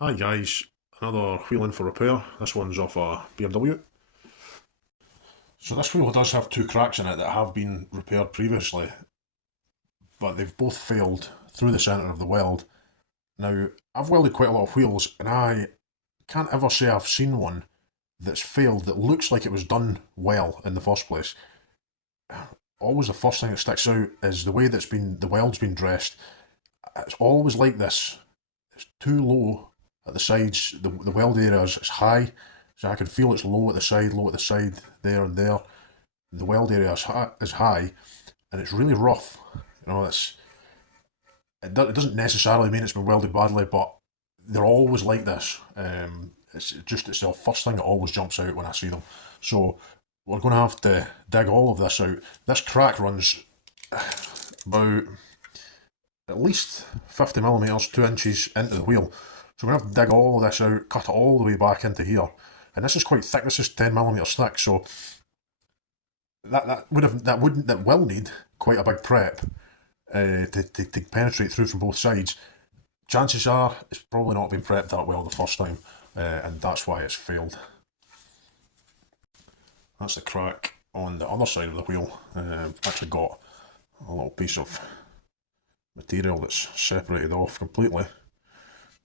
Hi guys, another wheel in for repair. This one's off a BMW. So this wheel does have two cracks in it that have been repaired previously, but they've both failed through the centre of the weld. Now, I've welded quite a lot of wheels and I can't ever say I've seen one that's failed that looks like it was done well in the first place. Always the first thing that sticks out is the way the weld's been dressed. It's always like this. It's too low at the sides. The weld area is high, so I can feel it's low at the side, there and there. The weld area is high, and it's really rough. You know, it doesn't necessarily mean it's been welded badly, but they're always like this. It's the first thing that always jumps out when I see them. So we're going to have to dig all of this out. This crack runs about at least 50mm, 2 inches into the wheel. So we're going to have to dig all of this out, cut it all the way back into here. And this is quite thick, this is 10mm thick, so that will need quite a big prep to penetrate through from both sides. Chances are it's probably not been prepped that well the first time, and that's why it's failed. That's the crack on the other side of the wheel. Actually got a little piece of material that's separated off completely.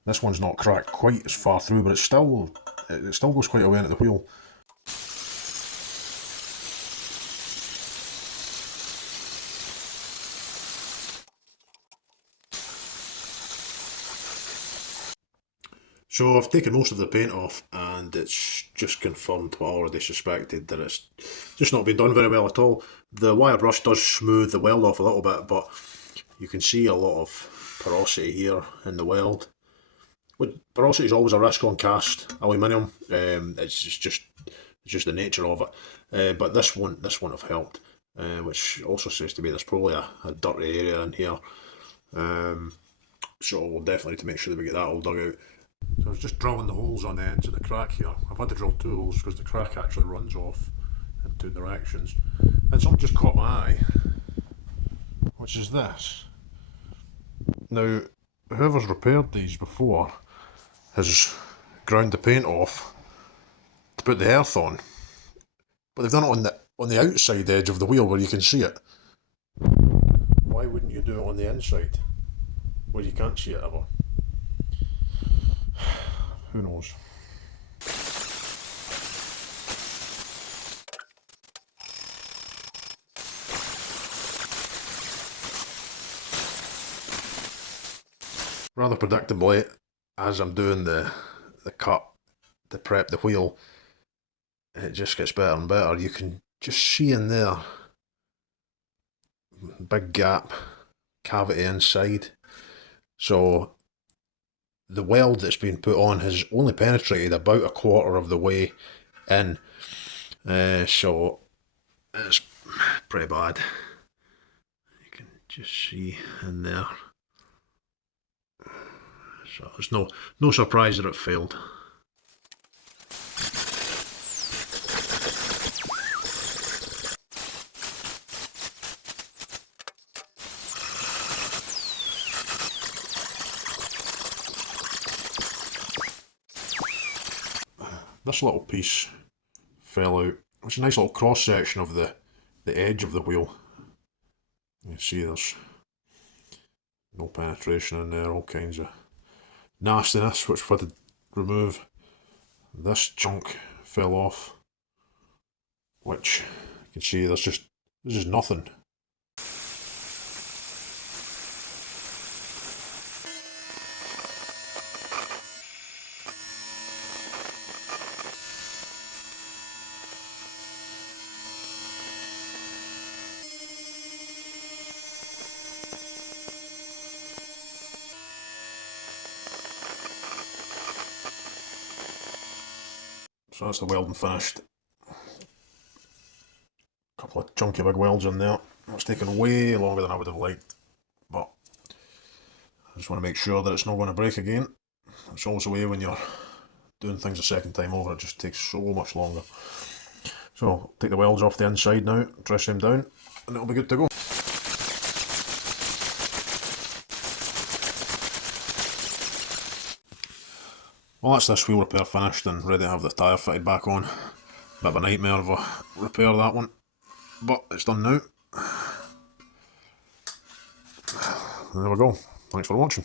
This one's not cracked quite as far through, but it still goes quite a way into the wheel. So I've taken most of the paint off and it's just confirmed what I already suspected, that it's just not been done very well at all. The wire brush does smooth the weld off a little bit, but you can see a lot of porosity here in the weld. Porosity is always a risk on cast aluminium. It's just the nature of it. But this won't have helped, which also says to me there's probably a dirty area in here. So we'll definitely need to make sure that we get that all dug out. So I was just drilling the holes on the ends of the crack here. I've had to drill two holes because the crack actually runs off in two directions. And something just caught my eye, which is this. Now, whoever's repaired these before has ground the paint off to put the earth on, but they've done it on the outside edge of the wheel where you can see it. Why wouldn't you do it on the inside where you can't see it ever? Who knows? Rather predictably, as I'm doing the cut to prep the wheel, it just gets better and better. You can just see in there, big gap, cavity inside. So the weld that's been put on has only penetrated about a quarter of the way in, so it's pretty bad. You can just see in there. So there's no surprise that it failed. This little piece fell out, which is a nice little cross section of the edge of the wheel. You see there's no penetration in there, all kinds of nastiness which we've had to remove. This chunk fell off, which you can see there's just nothing. So that's the welding finished. A couple of chunky big welds in there. It's taken way longer than I would have liked, but I just want to make sure that it's not going to break again. It's always the way when you're doing things a second time over, it just takes so much longer. So I'll take the welds off the inside now, dress them down, and it'll be good to go. Well, that's this wheel repair finished and ready to have the tyre fitted back on. Bit of a nightmare of a repair, that one, but it's done now. There we go. Thanks for watching.